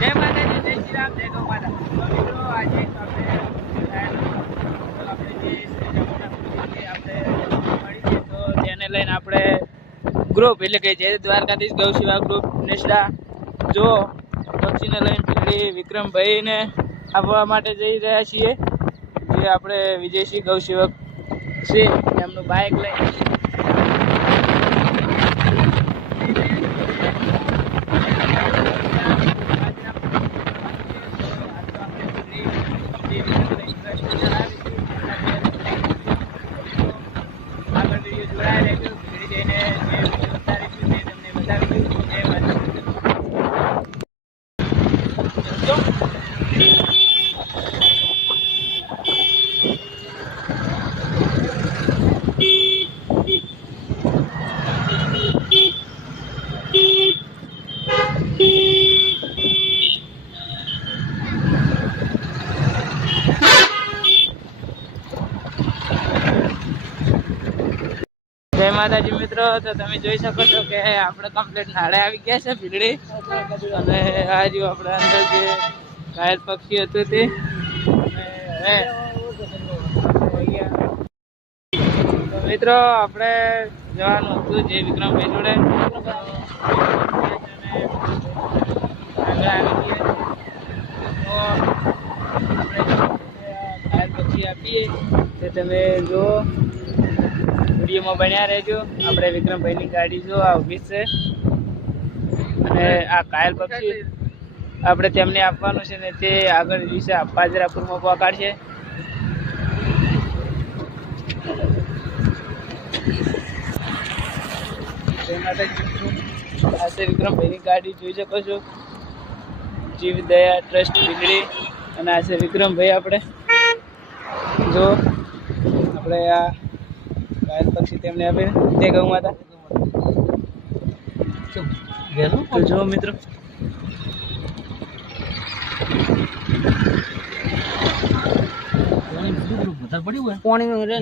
જય માતાજી, જય શ્રી રામ, જય ગૌ માતા. મિત્રો આજે આપણે તેને લઈને આપણે ગ્રુપ એટલે કે જય દ્વારકાધીશ ગૌ સેવા ગ્રુપ નેસડા જો પક્ષીને લઈને પીડી વિક્રમભાઈને આપવા માટે જઈ રહ્યા છીએ. જે આપણે વિજયસિંહ ગૌ સેવક છે એમનું બાઇક લઈને જય માતાજી મિત્રો. તો તમે જોઈ શકો છો કે આપણે કમ્પ્લીટ નાળે આવી ગયા છે ભીલડી, અને આ જો આપણે અંદર જે ઘાયલ પક્ષી હતું તે મિત્રો આપણે જવાનું હતું જે વિક્રમભાઈ જોડે ઘાયલ પક્ષી આપીએ તો તમે જો વિડીયોમાં બન્યા રહેજો. આપણે વિક્રમભાઈની ગાડી જો આ ઊભી છે અને આ ઘાયલ પક્ષી આપણે તેમને આપવાનું છે ને તે આગળ વિશે પાજરાપુરમાં પહોંચાડશે. આ છે વિક્રમભાઈની ગાડી જોઈ શકો છો, જીવ દયા ટ્રસ્ટ ભીલડી, અને આ છે વિક્રમભાઈ. આપણે જો આપણે આ ઘાયલ પક્ષી તેમને આપે તે ગૌ માતા. તો જો મિત્રો પાણી રે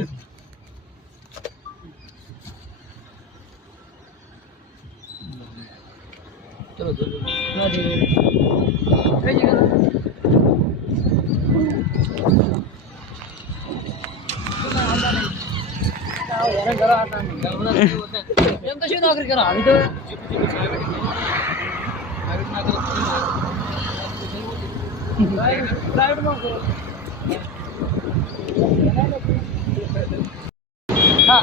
ચલો હા